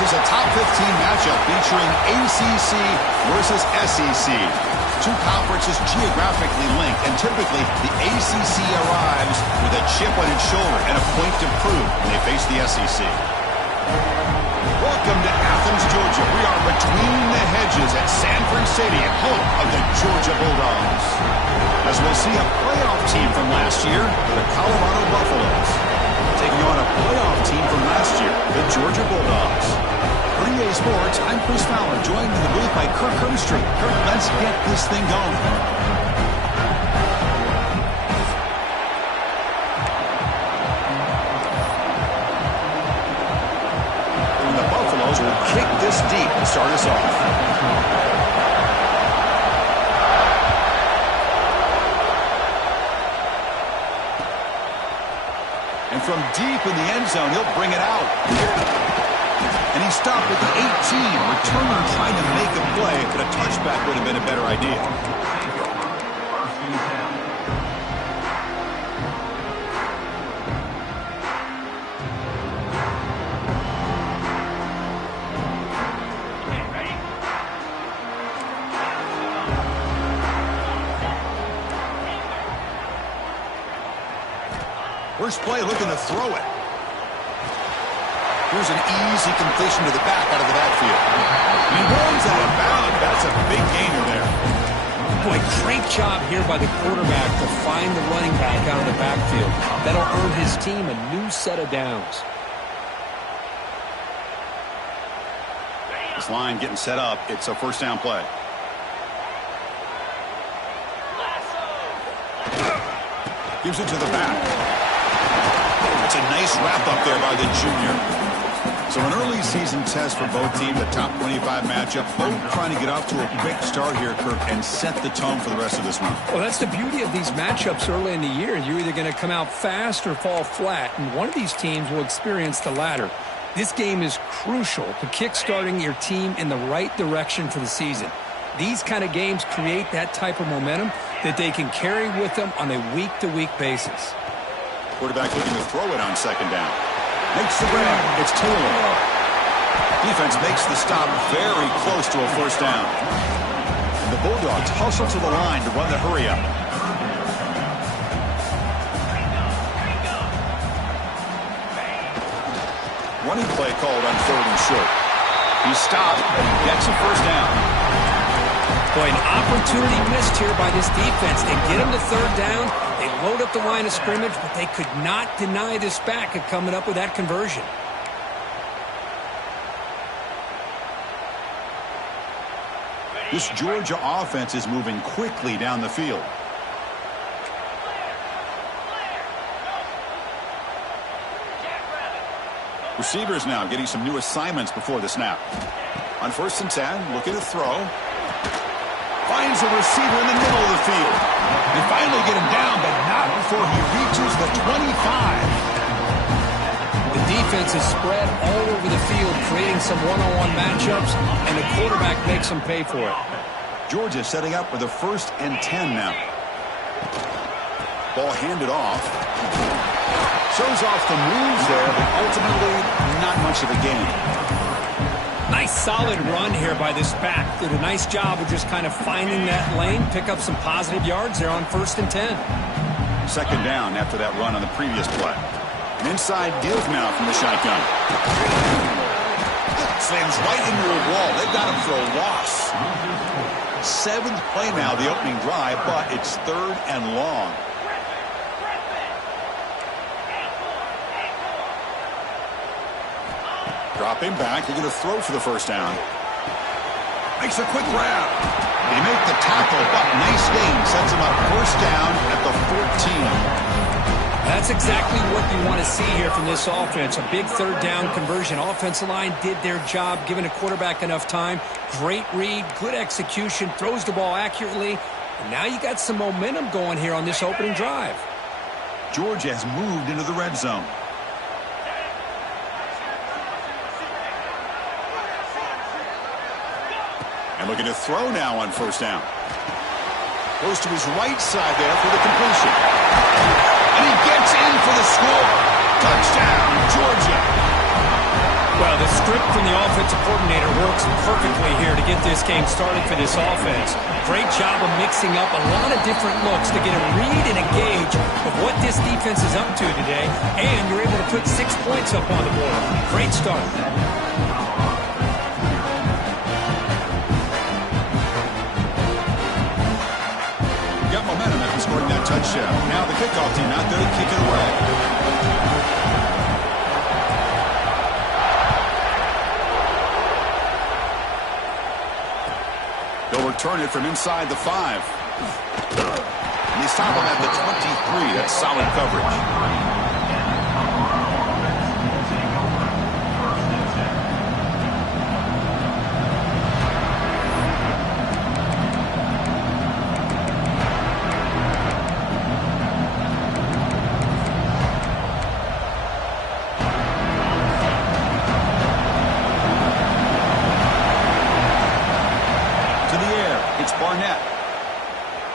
This is a top 15 matchup featuring ACC versus SEC. Two conferences geographically linked, and typically the ACC arrives with a chip on its shoulder and a point to prove when they face the SEC. Welcome to Athens, Georgia. We are between the hedges at Sanford Stadium, home of the Georgia Bulldogs. As we'll see a playoff team from last year, the Colorado Buffaloes, taking on a playoff team from last year, the Georgia Bulldogs. For EA Sports, I'm Chris Fowler, joined in the booth by Kirk Herbstreit. Kirk, let's get this thing going. And the Buffaloes will kick this deep to start us off. And from deep in the end zone, he'll bring it out. And he stopped at the 18. Returner trying to make a play, but a touchback would have been a better idea. First play, looking to throw it. Here's an easy completion to the back out of the backfield. He runs out of bounds. That's a big gainer there. Boy, great job here by the quarterback to find the running back out of the backfield. That'll earn his team a new set of downs. This line getting set up. It's a first down play. Gives it to the back. It's a nice wrap up there by the junior. So an early season test for both teams, a top 25 matchup. Both trying to get off to a quick start here, Kirk, and set the tone for the rest of this one. Well, that's the beauty of these matchups early in the year. You're either going to come out fast or fall flat, and one of these teams will experience the latter. This game is crucial to kick-starting your team in the right direction for the season. These kind of games create that type of momentum that they can carry with them on a week-to-week basis. Quarterback looking to throw it on second down. Makes the grab. It's Taylor. Defense makes the stop very close to a first down. And the Bulldogs hustle to the line to run the hurry up. Running play called on third and short. He stopped and he gets a first down. Boy, an opportunity missed here by this defense. They get him to third down. They load up the line of scrimmage, but they could not deny this back of coming up with that conversion. This Georgia offense is moving quickly down the field. Receivers now getting some new assignments before the snap. On first and 10, looking to throw. Finds a receiver in the middle of the field. They finally get him down, but not before he reaches the 25. The defense is spread all over the field, creating some one-on-one matchups, and the quarterback makes them pay for it. Georgia setting up with a first and 10 now. Ball handed off. Shows off the moves there, but ultimately not much of a gain. Nice solid run here by this back. Did a nice job of just kind of finding that lane, pick up some positive yards there on first and 10. Second down after that run on the previous play. An inside give now from the shotgun. Slams right into a wall. They've got him for a loss. Seventh play now, the opening drive, but it's third and long. Dropping back, looking to throw for the first down. Makes a quick grab. They make the tackle, but nice gain. Sets him up first down at the 14. That's exactly what you want to see here from this offense. A big third down conversion. Offensive line did their job, giving a quarterback enough time. Great read, good execution, throws the ball accurately. And now you got some momentum going here on this opening drive. Georgia has moved into the red zone. And looking to throw now on first down. Goes to his right side there for the completion. And he gets in for the score. Touchdown, Georgia. Well, the script from the offensive coordinator works perfectly here to get this game started for this offense. Great job of mixing up a lot of different looks to get a read and a gauge of what this defense is up to today, and you're able to put 6 points up on the board. Great start. Got momentum after scoring that touchdown. Now the kickoff team out there to kick it away. They'll return it from inside the 5. And they stop him at the 23. That's solid coverage.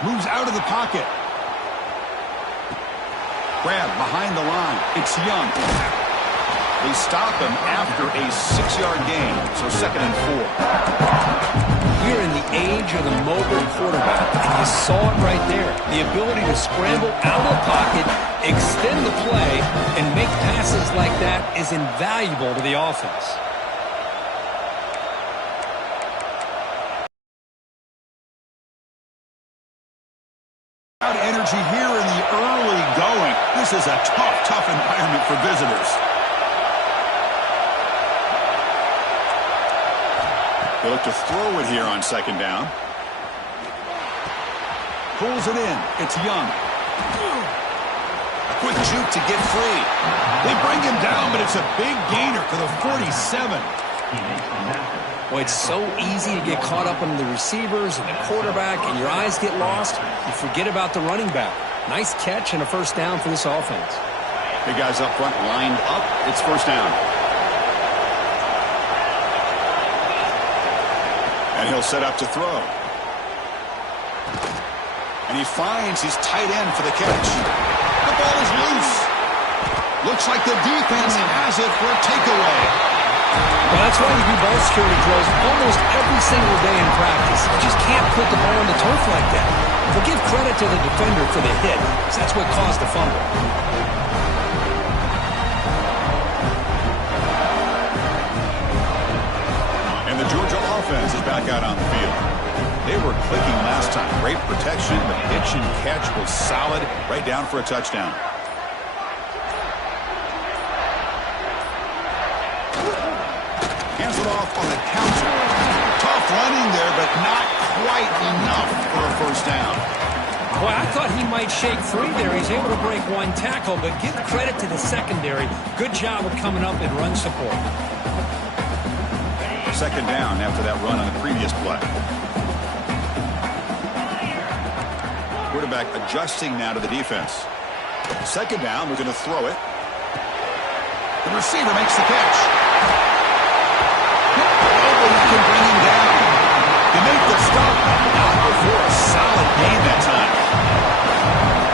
Moves out of the pocket. Grab behind the line. It's Young. They stop him after a 6-yard gain, so 2nd and 4. We're in the age of the mobile quarterback, and you saw it right there. The ability to scramble out of the pocket, extend the play, and make passes like that is invaluable to the offense. Energy here in the early going. This is a tough environment for visitors. They look to throw it here on 2nd down. Pulls it in. It's Young. A quick juke to get free. They bring him down, but it's a big gainer to the 47. Boy, it's so easy to get caught up on the receivers and the quarterback, and your eyes get lost. You forget about the running back. Nice catch and a 1st down for this offense. Big guys up front lined up. It's 1st down. And he'll set up to throw. And he finds his tight end for the catch. The ball is loose. Looks like the defense has it for a takeaway. Well, that's why you do ball security drills almost every single day in practice. You just can't put the ball on the turf like that. But give credit to the defender for the hit, because that's what caused the fumble. And the Georgia offense is back out on the field. They were clicking last time. Great protection. The pitch and catch was solid. Right down for a touchdown. Hands it off on the counter. Tough running there, but not quite enough for a 1st down. Boy, I thought he might shake free there. He's able to break 1 tackle, but give credit to the secondary. Good job of coming up in run support. 2nd down after that run on the previous play. Quarterback adjusting now to the defense. 2nd down, we're going to throw it. The receiver makes the catch. Nobody can bring him down. They make the stop, not before a solid gain that time.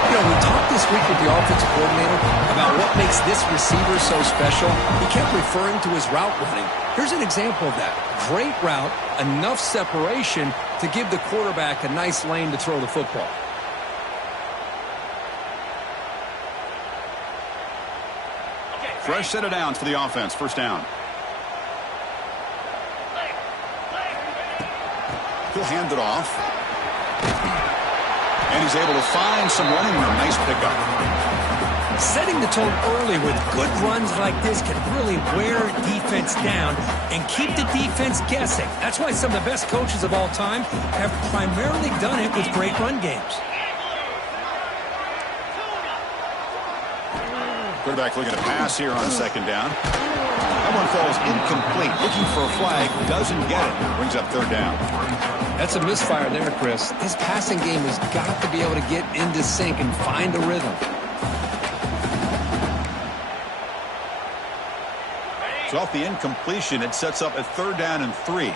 You know, we talked this week with the offensive coordinator about what makes this receiver so special. He kept referring to his route running. Here's an example of that. Great route, enough separation to give the quarterback a nice lane to throw the football. Fresh set of downs for the offense. 1st down. He'll hand it off. And he's able to find some running room. Nice pickup. Setting the tone early with good runs like this can really wear defense down and keep the defense guessing. That's why some of the best coaches of all time have primarily done it with great run games. Quarterback looking to pass here on 2nd down. That one falls incomplete. Looking for a flag. Doesn't get it. Brings up 3rd down. That's a misfire there, Chris. This passing game has got to be able to get into sync and find a rhythm. So off the incompletion, it sets up a 3rd down and 3.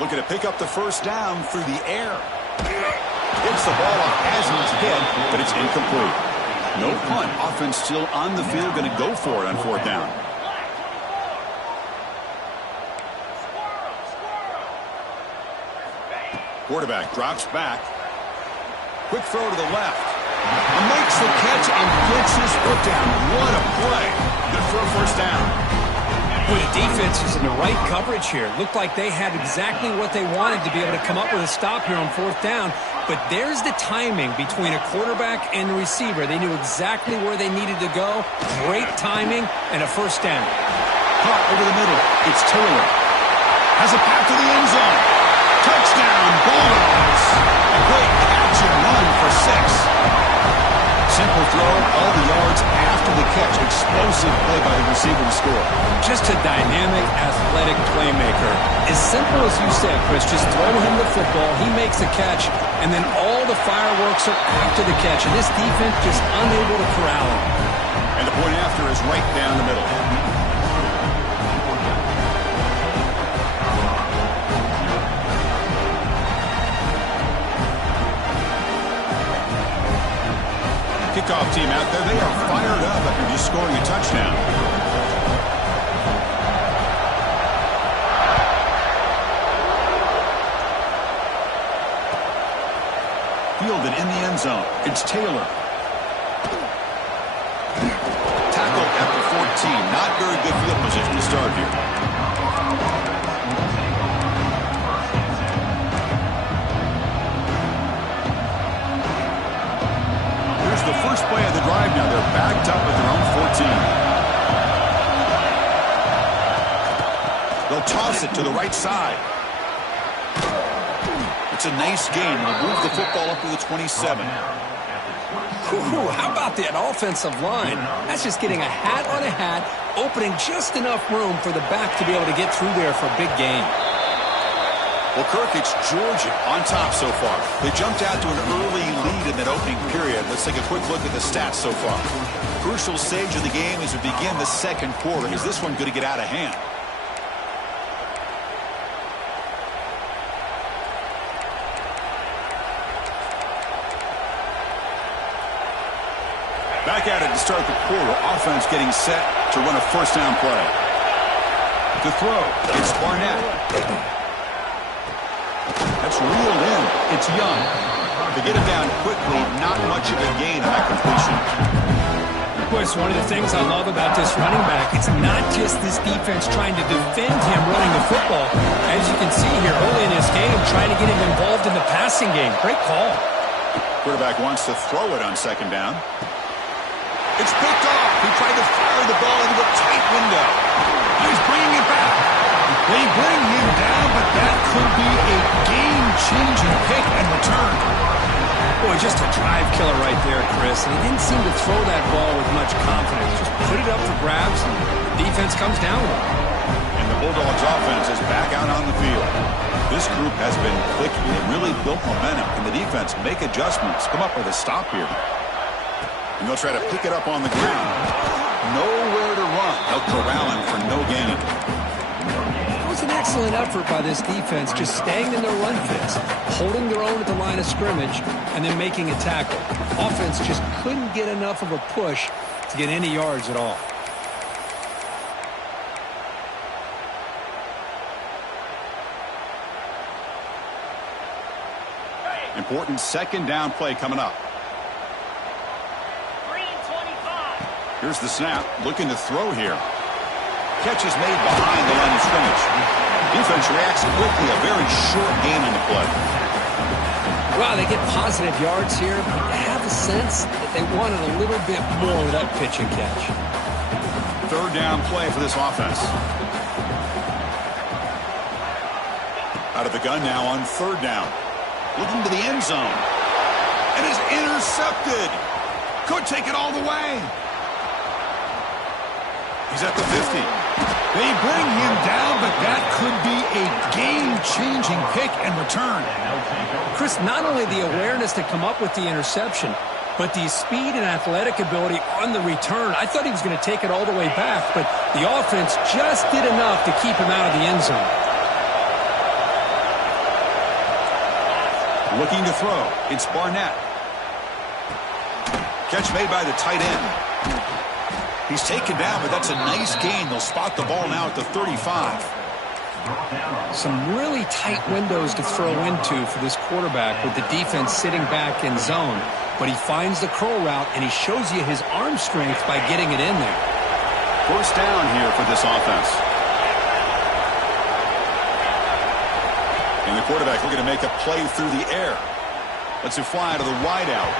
Looking to pick up the 1st down through the air. Gets the ball off Asman's head, but it's incomplete. No punt. Offense still on the field, going to go for it on fourth down. Quarterback drops back. Quick throw to the left. Makes the catch and gets his foot down. What a play. Good for a first down. Boy, the defense is in the right coverage here. Looked like they had exactly what they wanted to be able to come up with a stop here on fourth down. But there's the timing between a quarterback and the receiver. They knew exactly where they needed to go. Great timing and a first down. Caught over the middle. It's Taylor. Has a path to the end zone. Touchdown, Bulldogs. A great catch and run for 6. Simple throw, all the yards after the catch. Explosive play by the receiver to score. Just a dynamic, athletic playmaker. As simple as you said, Chris, just throw him the football, he makes a catch, and then all the fireworks are after the catch. And this defense just unable to corral him. And the point after is right down the middle. Kickoff team out there. They are fired up after just scoring a touchdown. Fielded in the end zone. It's Taylor. Tackled at the 14. Not very good field position to start here. The first play of the drive now. They're backed up at their own 14. They'll toss it to the right side. It's a nice gain. They'll move the football up to the 27. Ooh, how about that offensive line? That's just getting a hat on a hat, opening just enough room for the back to be able to get through there for a big gain. Well, Kirk, it's Georgia on top so far. They jumped out to an early lead in that opening period. Let's take a quick look at the stats so far. Crucial stage of the game as we begin the second quarter. Is this one going to get out of hand? Back at it to start the quarter. Offense getting set to run a first down play. To throw, it's Barnett. That's reeled in. It's Young. To get him down quickly, not much of a gain on that completion. Of course, one of the things I love about this running back, it's not just this defense trying to defend him running the football. As you can see here early in this game, trying to get him involved in the passing game. Great call. Quarterback wants to throw it on second down. It's picked off. He tried to fire the ball into a tight window. He's bringing it back. They bring him down, but that could be a game-changing pick and return. Boy, just a drive killer right there, Chris. And he didn't seem to throw that ball with much confidence. Just put it up for grabs, and the defense comes down with it. And the Bulldogs offense is back out on the field. This group has been clicking. They really built momentum. And the defense make adjustments. Come up with a stop here. And they'll try to pick it up on the ground. Nowhere to run. They'll corral him for no gain. It was an excellent effort by this defense, just staying in their run fits, holding their own at the line of scrimmage, and then making a tackle. Offense just couldn't get enough of a push to get any yards at all. Important second down play coming up. Here's the snap, looking to throw here. Catch is made behind the line of scrimmage. Defense reacts quickly, a very short gain on the play. Wow, they get positive yards here, but I have a sense that they wanted a little bit more with that pitch and catch. Third down play for this offense. Out of the gun now on third down. Looking to the end zone. And is intercepted. Could take it all the way. He's at the 50. They bring him down, but that could be a game-changing pick and return. Chris, not only the awareness to come up with the interception, but the speed and athletic ability on the return. I thought he was going to take it all the way back, but the offense just did enough to keep him out of the end zone. Looking to throw. It's Barnett. Catch made by the tight end. He's taken down, but that's a nice gain. They'll spot the ball now at the 35. Some really tight windows to throw into for this quarterback with the defense sitting back in zone. But he finds the curl route, and he shows you his arm strength by getting it in there. First down here for this offense. And the quarterback looking to make a play through the air. Lets it fly to the wideout.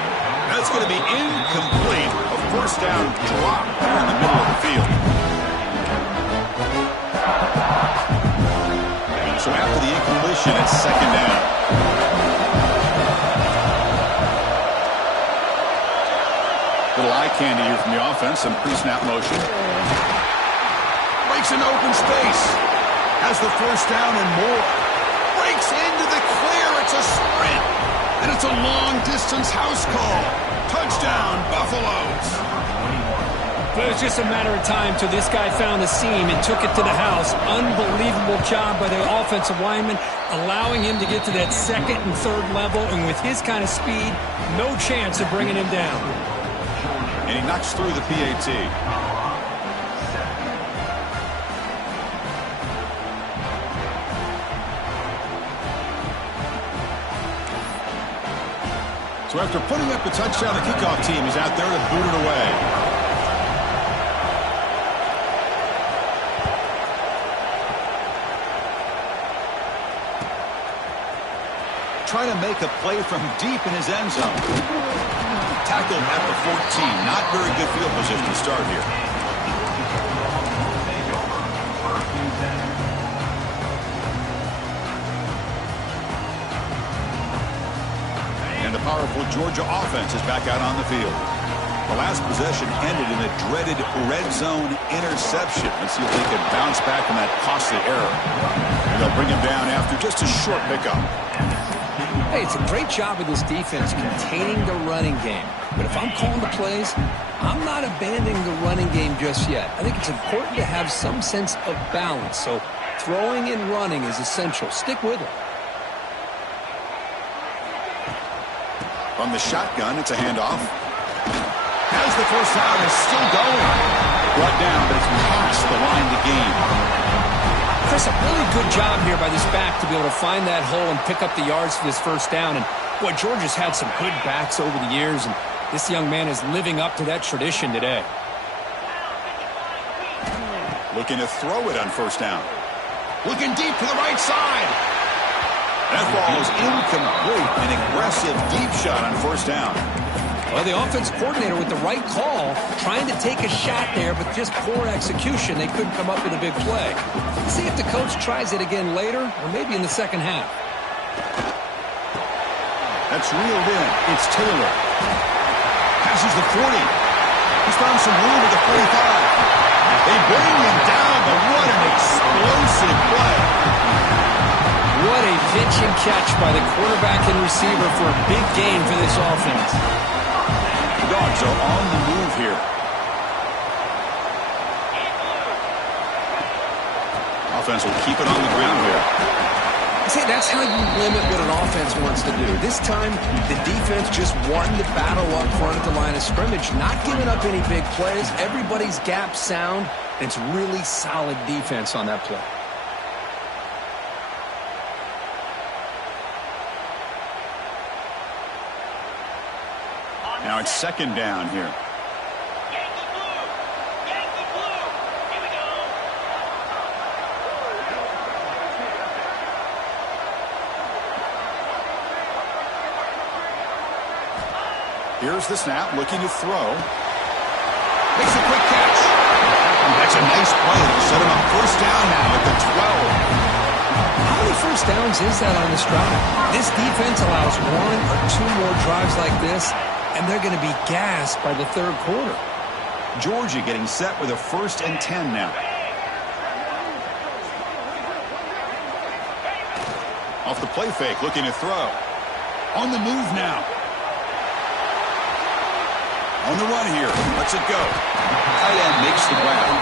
That's going to be incomplete. A first down drop there in the middle of the field. So after the incompletion, it's second down. Little eye candy here from the offense. Some pre-snap motion. Breaks into open space. Has the first down and more. Breaks into the clear. It's a sprint. And it's a long-distance house call. Touchdown, Buffaloes. But it was just a matter of time till this guy found the seam and took it to the house. Unbelievable job by the offensive lineman, allowing him to get to that second and third level. And with his kind of speed, no chance of bringing him down. And he knocks through the PAT. So after putting up a touchdown, the kickoff team is out there to boot it away. Trying to make a play from deep in his end zone. Tackled at the 14. Not very good field position to start here. And the powerful Georgia offense is back out on the field. The last possession ended in a dreaded red zone interception. Let's see if they can bounce back from that costly error. And they'll bring him down after just a short pickup. Hey, it's a great job of this defense containing the running game. But if I'm calling the plays, I'm not abandoning the running game just yet. I think it's important to have some sense of balance. So throwing and running is essential. Stick with it. From the shotgun, it's a handoff. Has the first down, is still going. Brought down, but it's past the line to gain. Chris, a really good job here by this back to be able to find that hole and pick up the yards for this first down. And, boy, Georgia's had some good backs over the years, and this young man is living up to that tradition today. Looking to throw it on first down. Looking deep to the right side. That ball is incomplete. An aggressive deep shot on first down. Well, the offense coordinator with the right call, trying to take a shot there, but just poor execution. They couldn't come up with a big play. Let's see if the coach tries it again later, or maybe in the second half. That's reeled in. It's Taylor. Passes the 40. He's found some room at the 45. They bring him down, but what an explosive play. What a pitch and catch by the quarterback and receiver for a big gain for this offense. The Dogs are on the move here. Offense will keep it on the ground here. See, that's how you limit what an offense wants to do. This time, the defense just wanting to battle up front at the line of scrimmage, not giving up any big plays. Everybody's gap sound. It's really solid defense on that play. Now it's second down here. Here's the snap, looking to throw. Makes a quick catch. That's a nice play. It'll set him up first down now at the 12. How many first downs is that on this drive? This defense allows one or two more drives like this, and they're going to be gassed by the third quarter. Georgia getting set with a 1st and 10 now. Off the play fake, looking to throw. On the move now. On the run here. Lets it go. Tight end makes the grab.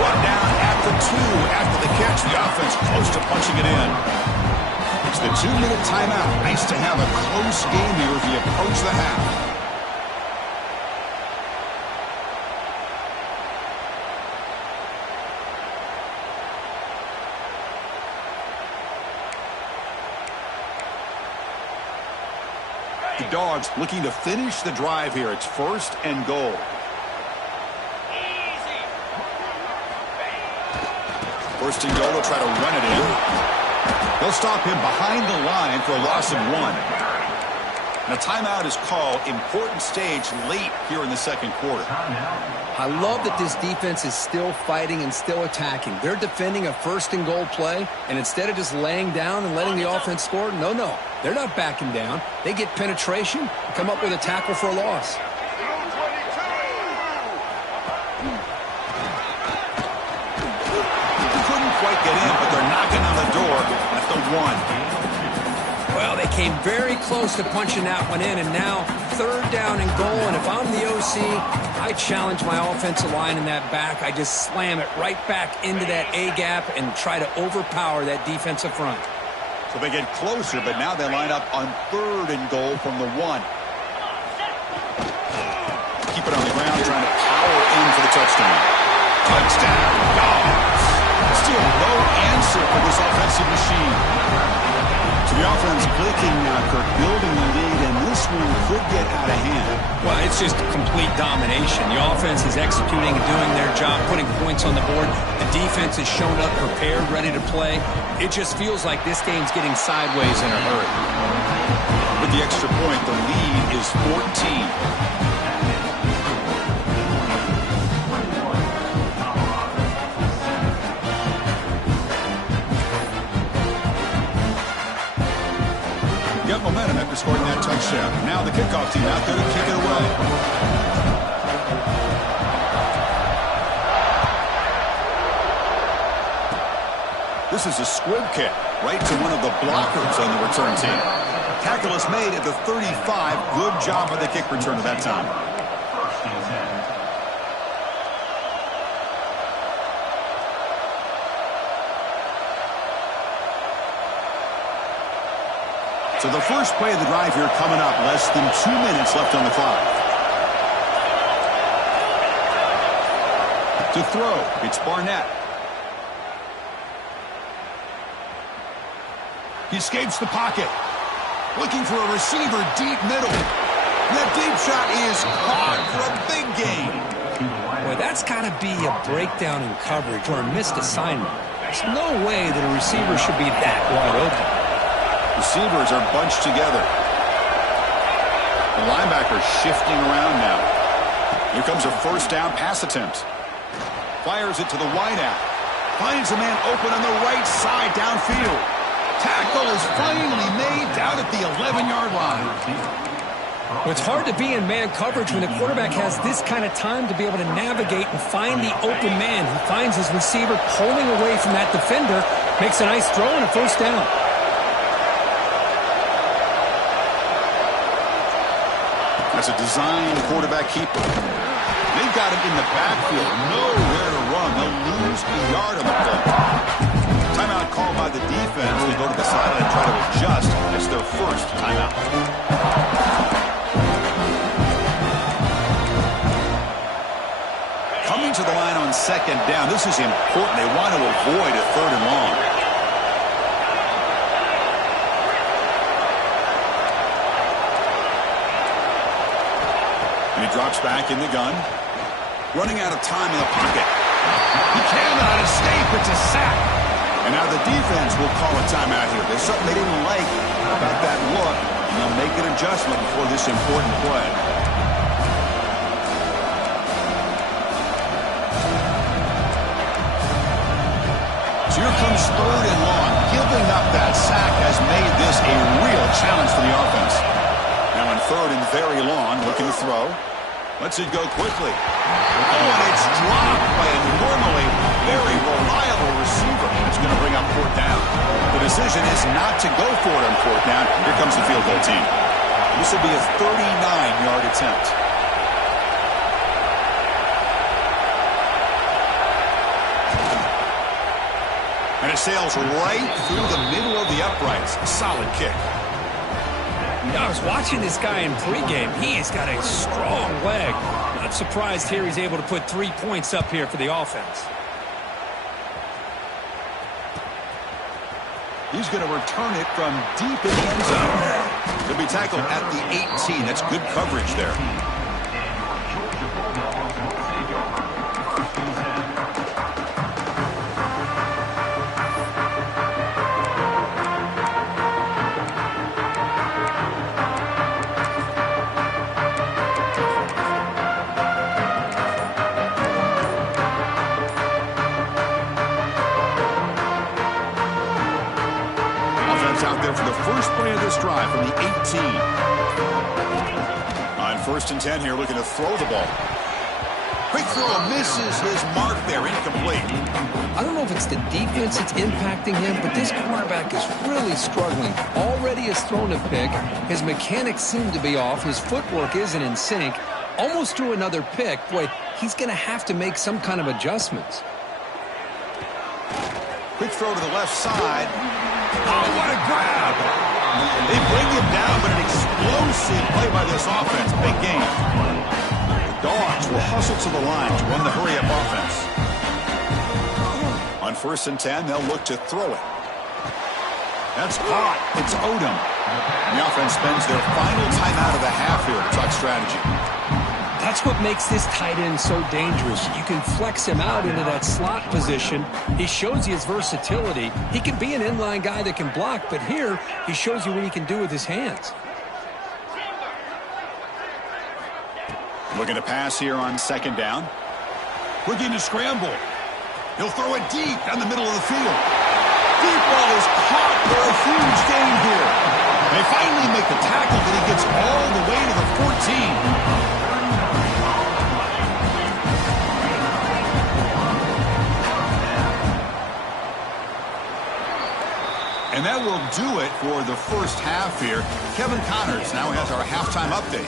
Brought down at the 2 after the catch. The offense close to punching it in. It's the 2-minute timeout. Nice to have a close game here as we approach the half. The Dogs looking to finish the drive here. It's 1st and goal. First and goal, they'll try to run it in. They'll stop him behind the line for a loss of 1. And a timeout is called. Important stage late here in the second quarter. I love that this defense is still fighting and still attacking. They're defending a 1st and goal play, and instead of just laying down and letting the offense score, no, they're not backing down. They get penetration and come up with a tackle for a loss. Quite get in, but they're knocking on the door at the 1. Well, they came very close to punching that one in, and now 3rd down and goal. And if I'm the OC, I challenge my offensive line in that back. I just slam it right back into that A gap and try to overpower that defensive front. So they get closer, but now they line up on 3rd and goal from the 1. Keep it on the ground, trying to power in for the touchdown. Touchdown, Dogs. Still no answer for this offensive machine. So the offense clicking now, Kirk, building the lead, and this one could get out of hand. Well, it's just complete domination. The offense is executing and doing their job, putting points on the board. The defense has shown up prepared, ready to play. It just feels like this game's getting sideways in a hurry. With the extra point, the lead is 14. Got momentum after scoring that touchdown. Now the kickoff team out there to kick it away. This is a squib kick right to one of the blockers on the return team. Tackle is made at the 35. Good job by the kick return at that time. So the first play of the drive here coming up. Less than 2 minutes left on the clock. To throw, it's Barnett. He escapes the pocket. Looking for a receiver deep middle. That deep shot is caught for a big gain. Boy, that's got to be a breakdown in coverage or a missed assignment. There's no way that a receiver should be that wide open. Receivers are bunched together. The linebacker shifting around now. Here comes a 1st down pass attempt. Fires it to the wideout. Finds a man open on the right side downfield. Tackle is finally made down at the 11-yard line. Well, it's hard to be in man coverage when the quarterback has this kind of time to be able to navigate and find the open man. He finds his receiver pulling away from that defender, makes a nice throw and a 1st down. That's a designed quarterback keeper. They've got him in the backfield. Nowhere to run. They'll lose a yard on the play. Timeout called by the defense. They go to the sideline and try to adjust. It's their first timeout. Coming to the line on 2nd down. This is important. They want to avoid a 3rd and long. And he drops back in the gun. Running out of time in the pocket. He cannot escape. It's a sack. And now the defense will call a timeout here. There's something they didn't like about that look. And they'll make an adjustment before this important play. So here comes 3rd and long. Giving up that sack has made this a real challenge for the offense. Now on 3rd and very long, looking to throw. Lets it go quickly. Oh, and it's dropped by a normally very reliable receiver. It's going to bring up 4th down. The decision is not to go for it on 4th down. Here comes the field goal team. This will be a 39-yard attempt. And it sails right through the middle of the uprights. Solid kick. I was watching this guy in pregame. He has got a strong leg. Not surprised here he's able to put 3 points up here for the offense. He's going to return it from deep in the end zone. He'll be tackled at the 18. That's good coverage there. Out there for the first play of this drive from the 18. On 1st and 10 here, looking to throw the ball. Quick throw, misses his mark there, incomplete. I don't know if it's the defense that's impacting him, but this quarterback is really struggling. Already has thrown a pick. His mechanics seem to be off. His footwork isn't in sync. Almost threw another pick. Boy, he's going to have to make some kind of adjustments. Quick throw to the left side. Oh, what a grab! They bring him down, but an explosive play by this offense. Big game. The Dogs will hustle to the line to run the hurry-up offense. On 1st and 10, they'll look to throw it. That's caught. It's Odom. The offense spends their final timeout of the half here to talk strategy. That's what makes this tight end so dangerous. You can flex him out into that slot position. He shows you his versatility. He can be an inline guy that can block, but here he shows you what he can do with his hands. Looking to pass here on 2nd down. Looking to scramble. He'll throw it deep down the middle of the field. Deep ball is caught for a huge gain here. They finally make the tackle, but he gets all the way to the 14. And that will do it for the first half here. Kevin Connors now has our halftime update.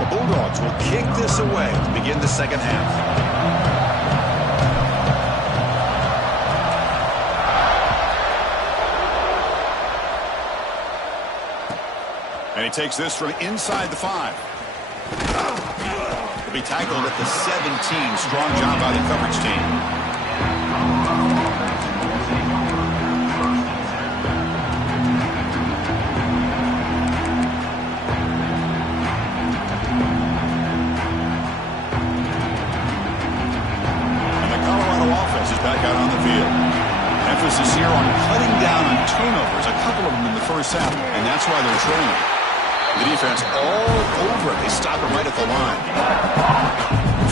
The Bulldogs will kick this away to begin the second half. And he takes this from inside the 5. He'll be tackled at the 17. Strong job by the coverage team. And the Colorado offense is back out on the field. Emphasis here on cutting down on turnovers, a couple of them in the first half, and that's why they're trailing. The defense all over. They stop him right at the line.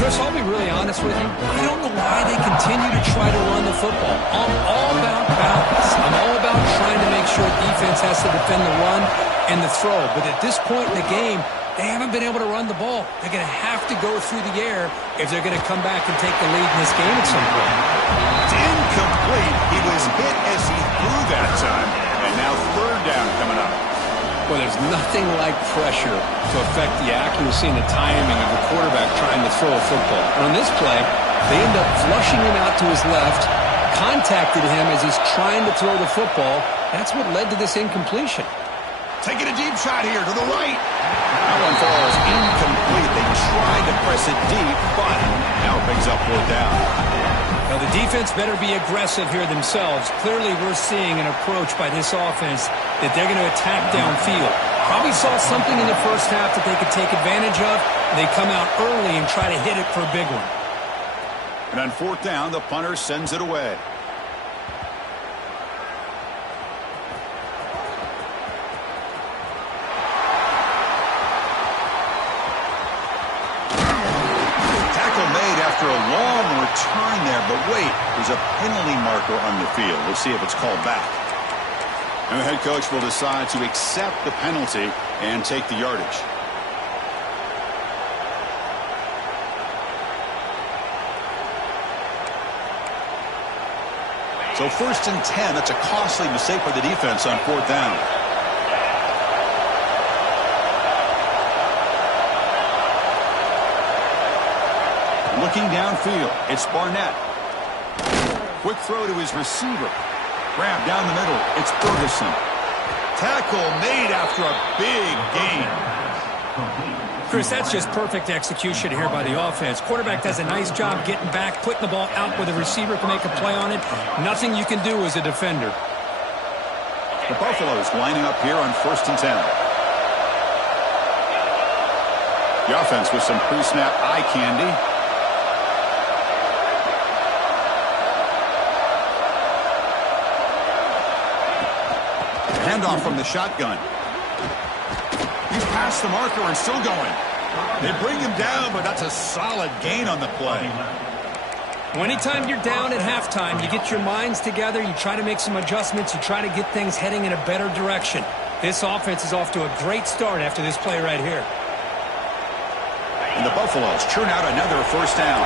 Chris, I'll be really honest with you. I don't know why they continue to try to run the football. I'm all about balance. I'm all about trying to make sure defense has to defend the run and the throw. But at this point in the game, they haven't been able to run the ball. They're going to have to go through the air if they're going to come back and take the lead in this game at some point. It's incomplete. He was hit as he threw that time. And now 3rd down coming up. Well, there's nothing like pressure to affect the accuracy and the timing of the quarterback trying to throw a football. And on this play, they end up flushing him out to his left, contacted him as he's trying to throw the football. That's what led to this incompletion. Taking a deep shot here to the right. That one falls incomplete. They tried to press it deep, but now it brings up 4th down. Now, the defense better be aggressive here themselves. Clearly, we're seeing an approach by this offense that they're going to attack downfield. Probably saw something in the first half that they could take advantage of. They come out early and try to hit it for a big one. And on 4th down, the punter sends it away. After a long return there, but wait, there's a penalty marker on the field. We'll see if it's called back. And the head coach will decide to accept the penalty and take the yardage. So 1st and 10, that's a costly mistake by the defense on 4th down. Looking downfield, it's Barnett. quick throw to his receiver. Grab down the middle. It's Ferguson. Tackle made after a big gain. Chris, that's just perfect execution here by the offense. Quarterback does a nice job getting back, putting the ball out where the receiver can make a play on it. Nothing you can do as a defender. The Buffaloes lining up here on 1st and 10. The offense with some pre-snap eye candy. Handoff from the shotgun. He's past the marker and still going. They bring him down, but that's a solid gain on the play. Anytime you're down at halftime, you get your minds together, you try to make some adjustments, you try to get things heading in a better direction. This offense is off to a great start after this play right here. And the Buffaloes churn out another 1st down.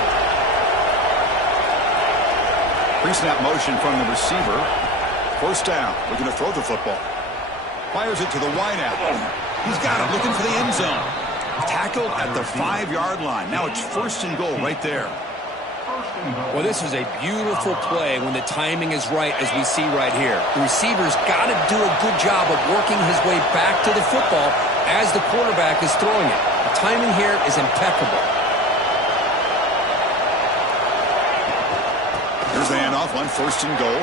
Pre-snap motion from the receiver. 1st down. Looking to throw the football. Fires it to the wideout. He's got him looking for the end zone. Tackled at the 5-yard line. Now it's 1st and goal right there. Well, this is a beautiful play when the timing is right, as we see right here. The receiver's got to do a good job of working his way back to the football as the quarterback is throwing it. The timing here is impeccable. Here's the handoff on 1st and goal.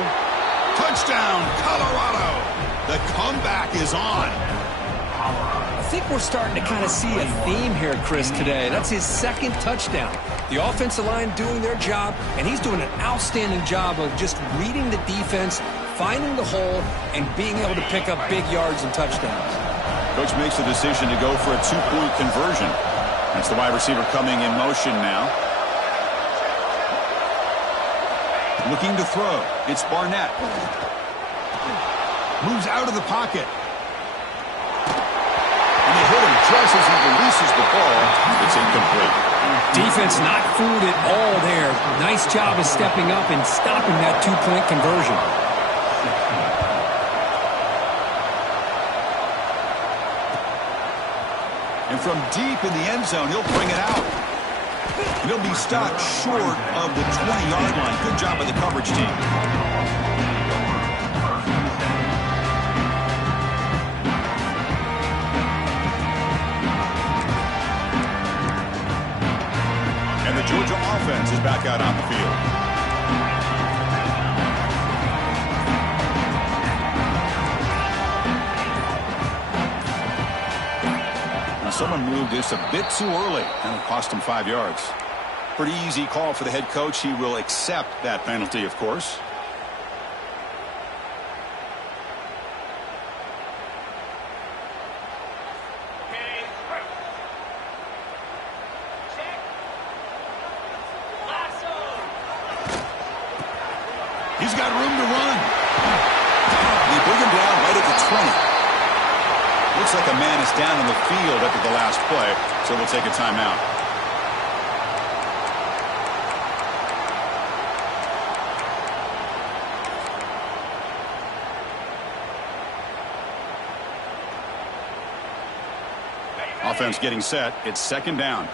Touchdown, Colorado! The comeback is on. I think we're starting to kind of see a theme here, Chris, today. That's his 2nd touchdown. The offensive line doing their job, and he's doing an outstanding job of just reading the defense, finding the hole, and being able to pick up big yards and touchdowns. Coach makes the decision to go for a 2-point conversion. That's the wide receiver coming in motion now. Looking to throw. It's Barnett. Moves out of the pocket. And they hit him just as he releases the ball. It's incomplete. Defense not fooled at all there. Nice job of stepping up and stopping that 2-point conversion. And from deep in the end zone, he'll bring it out. And he'll be stopped short of the 20-yard line. Good job by the coverage team. And the Georgia offense is back out on the field. Now someone moved this a bit too early, and it cost him 5 yards. Pretty easy call for the head coach. He will accept that penalty, of course. He's got room to run. They bring him down right at the 20. Looks like a man is down in the field after the last play, so we'll take a timeout. Offense getting set. It's 2nd down.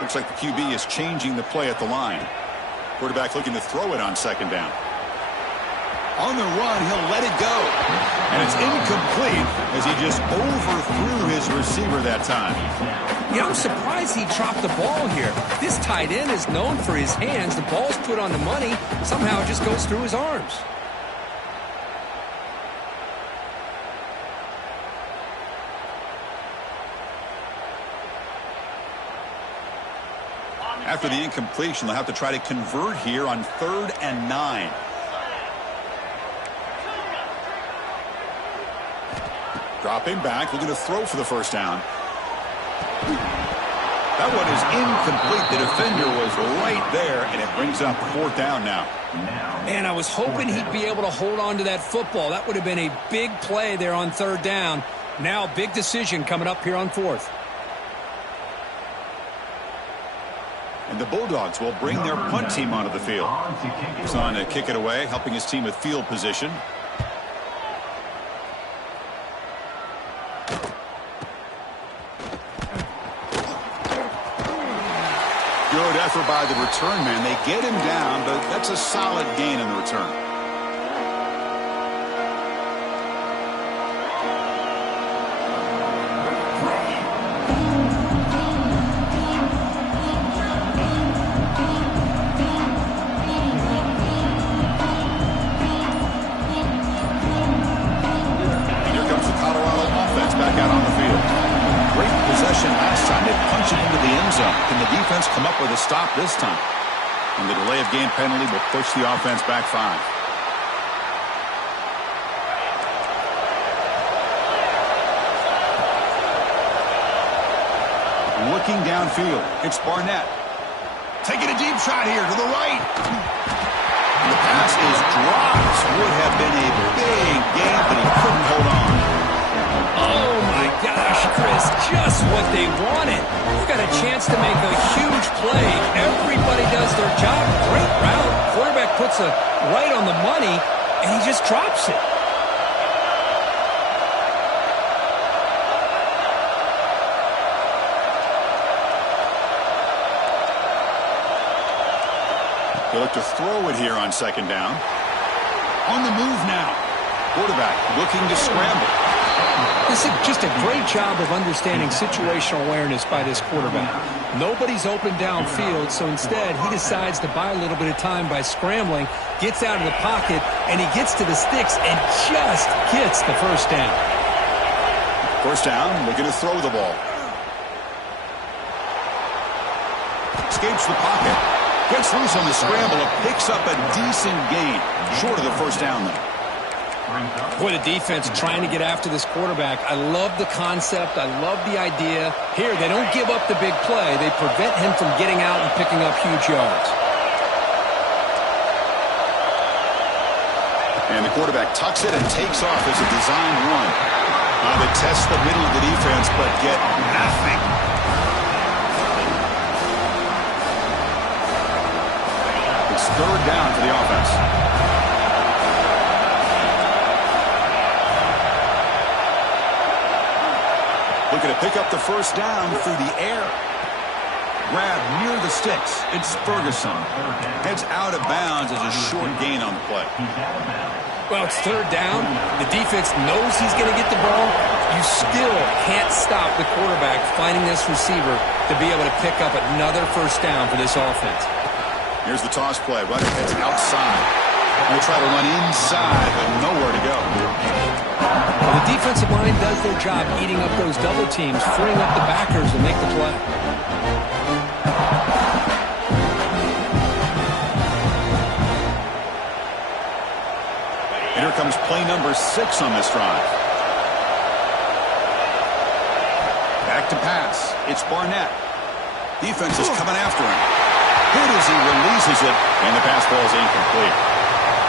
Looks like the QB is changing the play at the line. Quarterback looking to throw it on 2nd down. On the run, he'll let it go. And it's incomplete as he just overthrew his receiver that time. You know, I'm surprised he dropped the ball here. This tight end is known for his hands. The ball's put on the money. Somehow it just goes through his arms. After the incompletion, they'll have to try to convert here on 3rd and 9. Dropping back, looking to throw for the 1st down. That one is incomplete. The defender was right there, and it brings up 4th down now. Man, I was hoping he'd be able to hold on to that football. That would have been a big play there on 3rd down. Now, big decision coming up here on 4th. And the Bulldogs will bring their punt team onto the field. He's on to kick it away, helping his team with field position. by the return man. They get him down, but that's a solid gain in the return. Can the defense come up with a stop this time? And the delay of game penalty will push the offense back 5. Looking downfield, it's Barnett. Taking a deep shot here to the right. And the pass is dropped. Would have been a big gain, but he couldn't hold on. Oh, my gosh, Chris, just what they wanted. You got a chance to make a huge play. Everybody does their job. Great route. Quarterback puts it right on the money, and he just drops it. They look to throw it here on second down. On the move now. Quarterback looking to scramble. This is just a great job of understanding situational awareness by this quarterback. Nobody's open downfield, so instead he decides to buy a little bit of time by scrambling, gets out of the pocket, and he gets to the sticks and just gets the first down. First down, looking to throw the ball. Escapes the pocket. Gets loose on the scramble and picks up a decent gain. Short of the first down, though. Boy, the defense trying to get after this quarterback. I love the concept. I love the idea. Here, they don't give up the big play. They prevent him from getting out and picking up huge yards. And the quarterback tucks it and takes off as a designed run. They test the middle of the defense, but get nothing. It's third down for the offense. Looking to pick up the first down through the air. Grab near the sticks. It's Ferguson. Heads out of bounds as a short gain on the play. Well, it's third down. The defense knows he's going to get the ball. You still can't stop the quarterback finding this receiver to be able to pick up another first down for this offense. Here's the toss play. Runner heads outside. They try to run inside, but nowhere to go. Well, the defensive line does their job eating up those double teams, freeing up the backers to make the play. And here comes play number 6 on this drive. Back to pass. It's Barnett. Defense is coming after him. Hit as he releases it, and the pass ball is incomplete.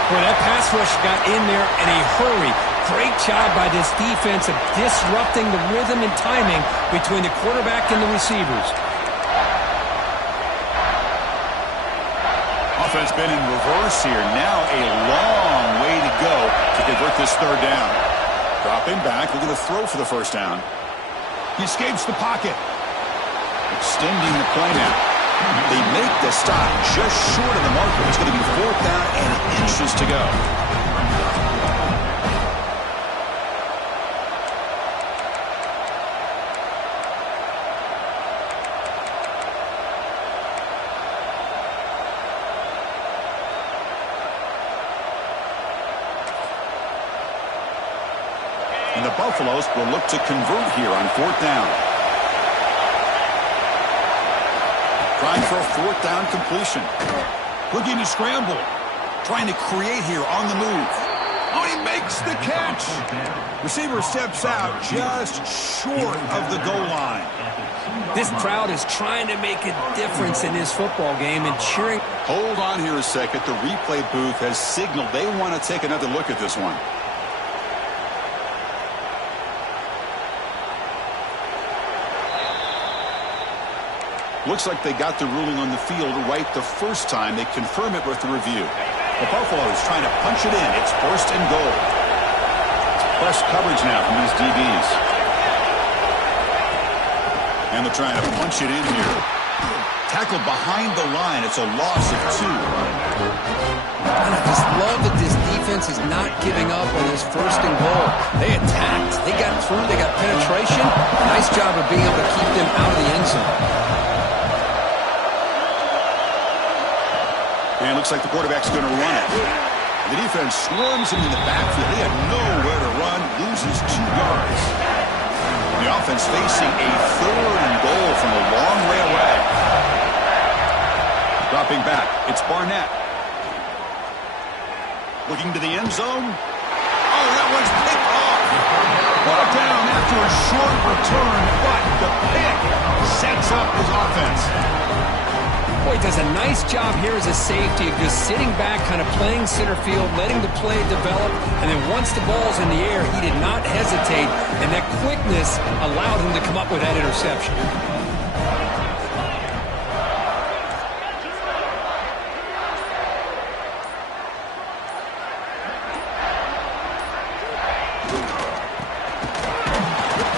Boy, that pass rush got in there in a hurry. Great job by this defense of disrupting the rhythm and timing between the quarterback and the receivers. Offense been in reverse here. Now a long way to go to convert this third down. Dropping back, looking to throw for the first down. He escapes the pocket. Extending the play now. They make the stop just short of the marker. It's going to be fourth down and inches to go. And the Buffaloes will look to convert here on fourth down. Trying for a fourth down completion. Looking to scramble. Trying to create here on the move. Oh, he makes the catch. Receiver steps out just short of the goal line. This crowd is trying to make a difference in this football game and cheering. Hold on here a second. The replay booth has signaled they want to take another look at this one. Looks like they got the ruling on the field right the first time. They confirm it with the review. The Buffaloes trying to punch it in. It's first and goal. It's press coverage now from these DBs. And they're trying to punch it in here. Tackled behind the line. It's a loss of 2. And I just love that this defense is not giving up on this 1st and goal. They attacked. They got through. They got penetration. Nice job of being able to keep them out of the end zone. And it looks like the quarterback's going to run it. The defense swarms him in the backfield. He had nowhere to run. Loses 2 yards. The offense facing a 3rd and goal from a long way away. Dropping back. It's Barnett. Looking to the end zone. Oh, that one's picked off. Brought down after a short return, but the pick sets up his offense. Boy, he does a nice job here as a safety of just sitting back, kind of playing center field, letting the play develop, and then once the ball's in the air, he did not hesitate, and that quickness allowed him to come up with that interception.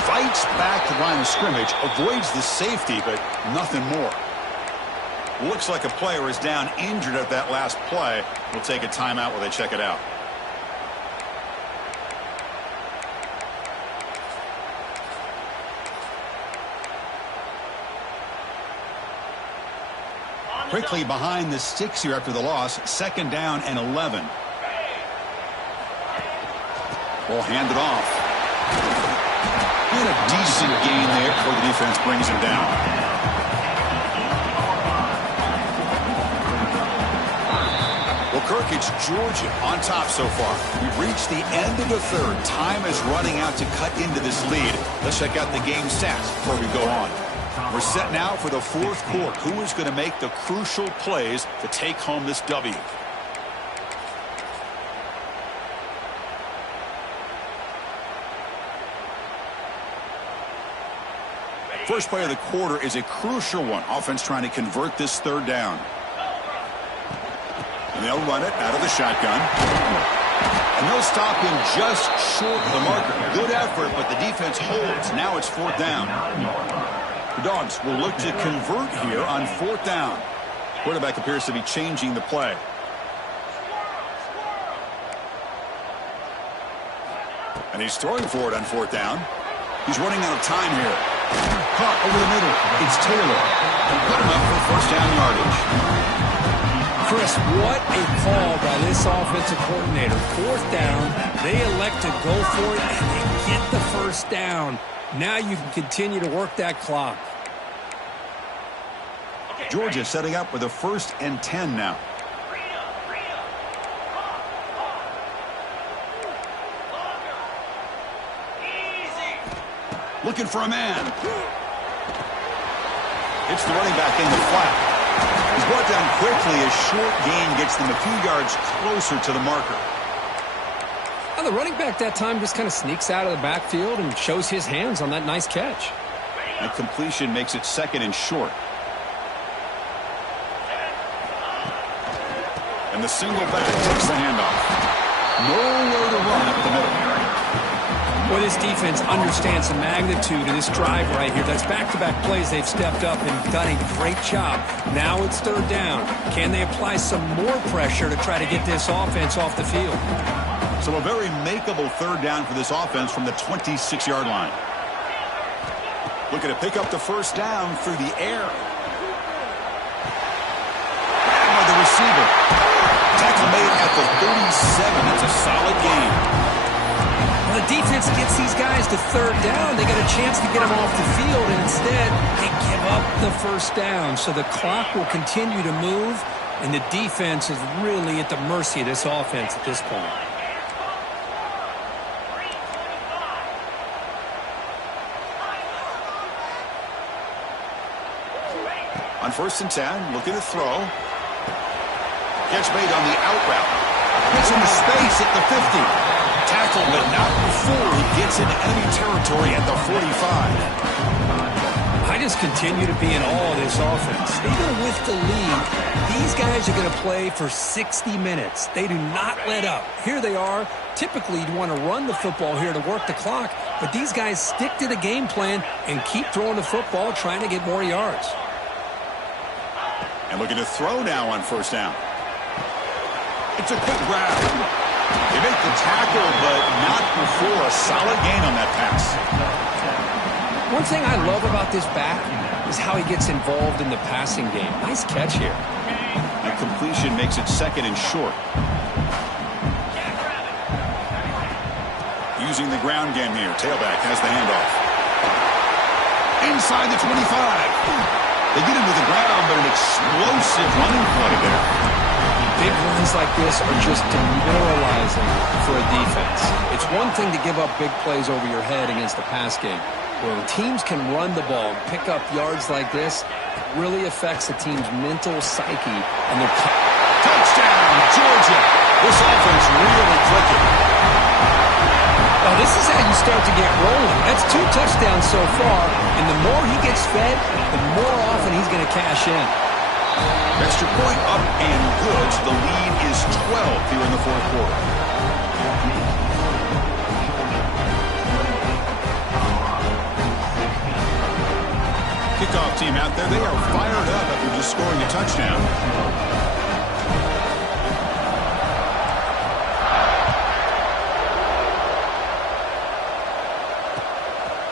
Fights back to line of scrimmage, avoids the safety, but nothing more. Looks like a player is down injured at that last play. We'll take a timeout while they check it out. Quickly behind the sticks here after the loss. 2nd down and 11. Ball handed off. And a decent gain there before the defense brings him down. Well, Kirk, it's Georgia on top so far. We've reached the end of the 3rd. Time is running out to cut into this lead. Let's check out the game stats before we go on. We're set now for the 4th quarter. Who is going to make the crucial plays to take home this W? First play of the quarter is a crucial one. Offense trying to convert this 3rd down. And they'll run it out of the shotgun. And they'll stop him just short of the marker. Good effort, but the defense holds. Now it's 4th down. The Dogs will look to convert here on 4th down. Quarterback appears to be changing the play. And he's throwing for it on 4th down. He's running out of time here. Caught over the middle. It's Taylor. And put him up for 1st down yardage. Chris, what a call by this offensive coordinator. 4th down, they elect to go for it, and they get the 1st down. Now you can continue to work that clock. Georgia setting up with a 1st and 10 now. Looking for a man. It's the running back in the flat. He's brought down quickly. A short gain gets them a few yards closer to the marker. Well, the running back that time just kind of sneaks out of the backfield and shows his hands on that nice catch. That completion makes it 2nd and short. And the single back takes the handoff. Nowhere to run up the middle. Well, this defense understands the magnitude of this drive right here. That's back-to-back plays. They've stepped up and done a great job. Now it's 3rd down. Can they apply some more pressure to try to get this offense off the field? So a very makeable 3rd down for this offense from the 26-yard line. Looking to pick up the 1st down through the air. And by the receiver. Tackle made at the 37. That's a solid gain. Well, the defense gets these guys to 3rd down. They got a chance to get them off the field, and instead they give up the 1st down. So the clock will continue to move, and the defense is really at the mercy of this offense at this point. On 1st and 10, looking to throw. Catch made on the out route. Gets into space at the 50. Tackled, but not before he gets into enemy territory at the 45. I just continue to be in awe of this offense. Even with the lead, these guys are going to play for 60 minutes. They do not let up. Here they are. Typically, you'd want to run the football here to work the clock, but these guys stick to the game plan and keep throwing the football, trying to get more yards. And looking to throw now on first down. It's a quick grab. They make the tackle, but not before a solid gain on that pass. One thing I love about this back is how he gets involved in the passing game. Nice catch here. That completion makes it second and short. Using the ground game here. Tailback has the handoff. Inside the 25. They get into the ground, but an explosive running play there. Big runs like this are just demoralizing for a defense. It's one thing to give up big plays over your head against the pass game. When teams can run the ball and pick up yards like this, it really affects the team's mental psyche and their... Touchdown, Georgia! This offense really clicking. Oh, this is how you start to get rolling. That's 2 touchdowns so far, and the more he gets fed, the more often he's going to cash in. Extra point up and good. So the lead is 12 here in the fourth quarter. Kickoff team out there. They are fired up after just scoring a touchdown.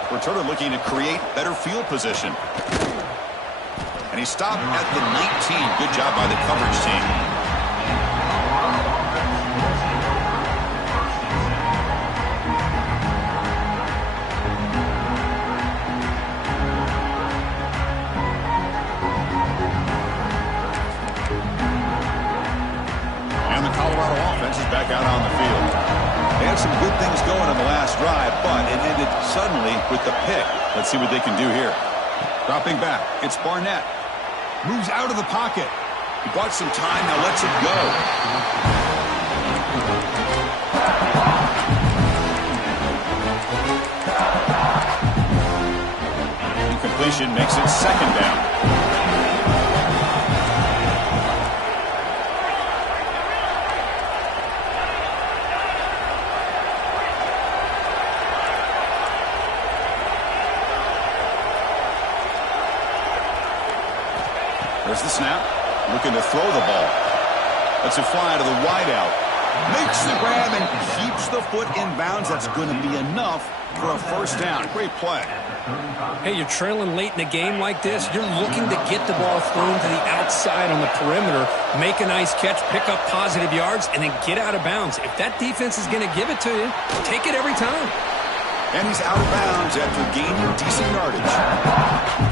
Returner looking to create better field position. And he stopped at the 19. Good job by the coverage team. And the Colorado offense is back out on the field. They had some good things going on the last drive, but it ended suddenly with the pick. Let's see what they can do here. Dropping back, it's Barnett. Moves out of the pocket. He bought some time, now lets it go. Incompletion makes it second down. There's the snap. Looking to throw the ball. Lets it fly to the wideout. Makes the grab and keeps the foot in bounds. That's going to be enough for a first down. Great play. Hey, you're trailing late in a game like this. You're looking to get the ball thrown to the outside on the perimeter, make a nice catch, pick up positive yards, and then get out of bounds. If that defense is going to give it to you, take it every time. And he's out of bounds after gaining decent yardage.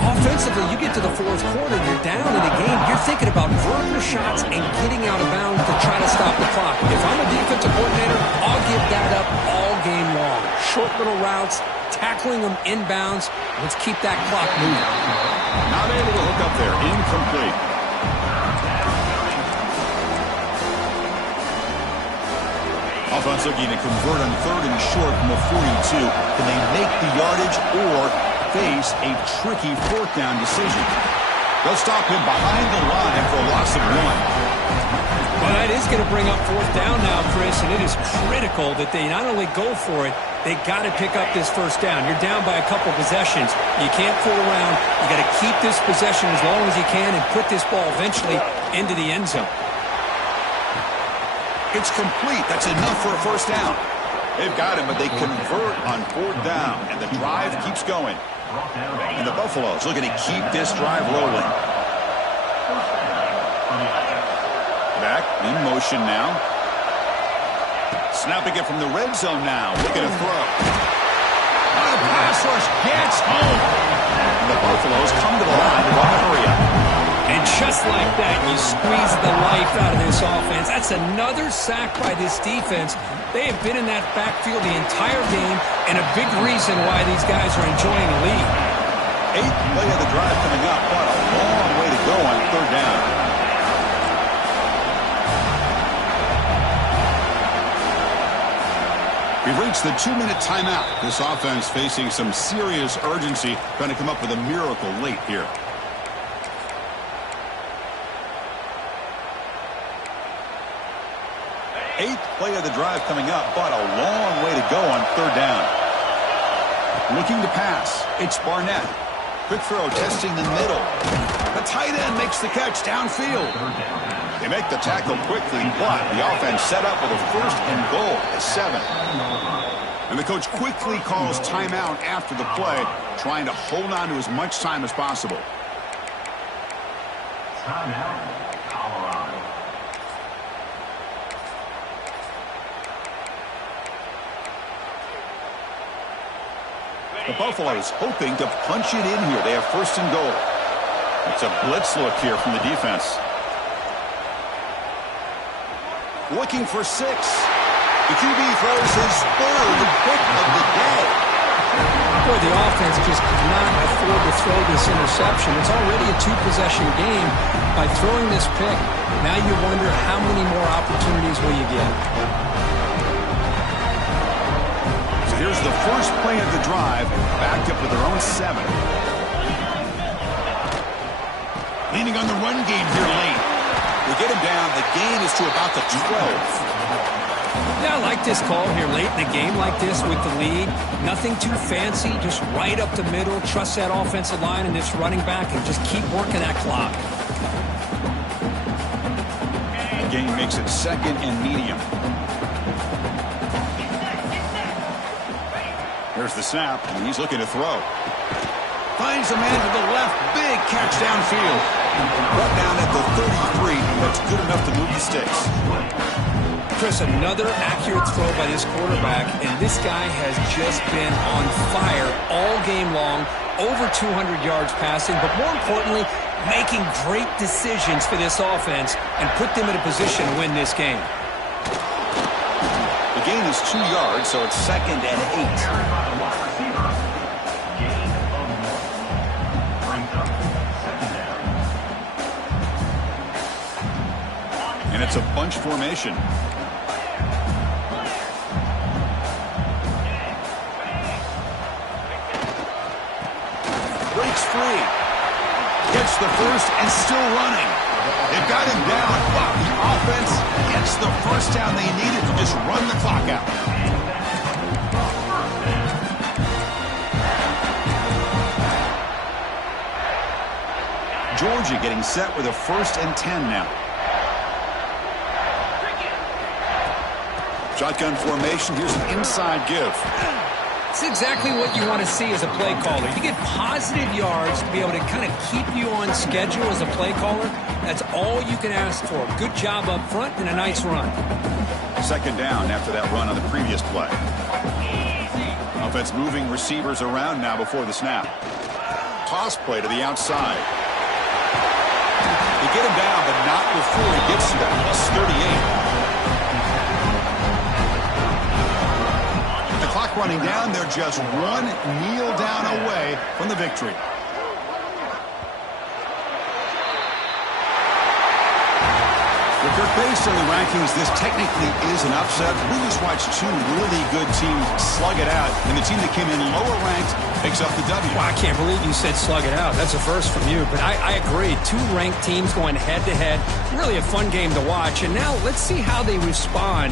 Offensively, you get to the fourth quarter, you're down in the game. You're thinking about vertical shots and getting out of bounds to try to stop the clock. If I'm a defensive coordinator, I'll give that up all game long. Short little routes, tackling them inbounds. Let's keep that clock moving. Not able to hook up there. Incomplete. Offense looking to convert on third and short from the 42. Can they make the yardage or face a tricky fourth down decision? They'll stop him behind the line for a loss of 1. Well, that is going to bring up fourth down now, Chris, and it is critical that they not only go for it, they got to pick up this first down. You're down by a couple possessions. You can't fool around. You got to keep this possession as long as you can and put this ball eventually into the end zone. It's complete. That's enough for a first down. They've got him, but they convert on fourth down, and the drive keeps going. And the Buffaloes looking to keep this drive rolling. Back in motion now. Snapping it from the red zone now. Looking to throw. On a pass rush gets home. And the Buffaloes come to the line to run the hurry up. And just like that, you squeeze the life out of this offense. That's another sack by this defense. They have been in that backfield the entire game, and a big reason why these guys are enjoying the lead. 8th play of the drive coming up, but a long way to go on third down. We've reached the 2-minute timeout. This offense facing some serious urgency, trying to come up with a miracle late here. Eighth play of the drive coming up, but a long way to go on third down. Looking to pass. It's Barnett. Quick throw, testing the middle. That tight end makes the catch downfield. They make the tackle quickly, but the offense set up with a first and goal at 7. And the coach quickly calls timeout after the play, trying to hold on to as much time as possible. The Buffaloes hoping to punch it in here. They have first and goal. It's a blitz look here from the defense. Looking for 6. The QB throws his third pick of the day. Boy, the offense just could not afford to throw this interception. It's already a 2-possession game. By throwing this pick, now you wonder how many more opportunities will you get. So here's the first play of the drive, backed up to their own 7. Leaning on the run game here late. We get him down. The gain is to about the 12. Yeah, I like this call here late in the game like this with the lead. Nothing too fancy, just right up the middle. Trust that offensive line and this running back and just keep working that clock. The gain makes it 2nd and medium. Here's the snap, and he's looking to throw. Finds a man to the left. Big catch downfield. Brought down at the 33. That's good enough to move the sticks. Chris, another accurate throw by this quarterback, and this guy has just been on fire all game long, over 200 yards passing, but more importantly, making great decisions for this offense and put them in a position to win this game. The gain is 2 yards, so it's 2nd and 8. And it's a bunch formation. Breaks free. Gets the first and still running. They've got him down, but the offense gets the first down they needed to just run the clock out. Georgia getting set with a 1st and 10 now. Shotgun formation. Here's an inside give. It's exactly what you want to see as a play caller. You get positive yards to be able to kind of keep you on schedule as a play caller. That's all you can ask for. Good job up front and a nice run. 2nd down after that run on the previous play. Offense moving receivers around now before the snap. Toss play to the outside. They get him down, but not before he gets to that. Plus 38. Clock running down. They're just one kneel down away from the victory. Well, based on the rankings, this technically is an upset. We just watched 2 really good teams slug it out, and the team that came in lower ranked picks up the W. Well, I can't believe you said slug it out. That's a first from you, but I agree. 2 ranked teams going head-to-head. Really a fun game to watch, and now let's see how they respond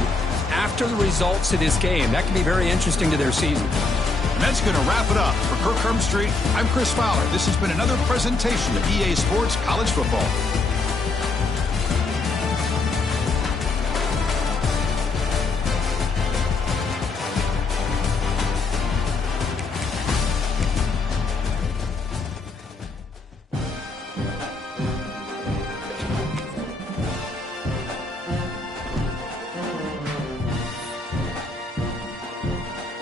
after the results of this game. That can be very interesting to their season. And that's going to wrap it up. For Kirk Street, I'm Chris Fowler. This has been another presentation of EA Sports College Football.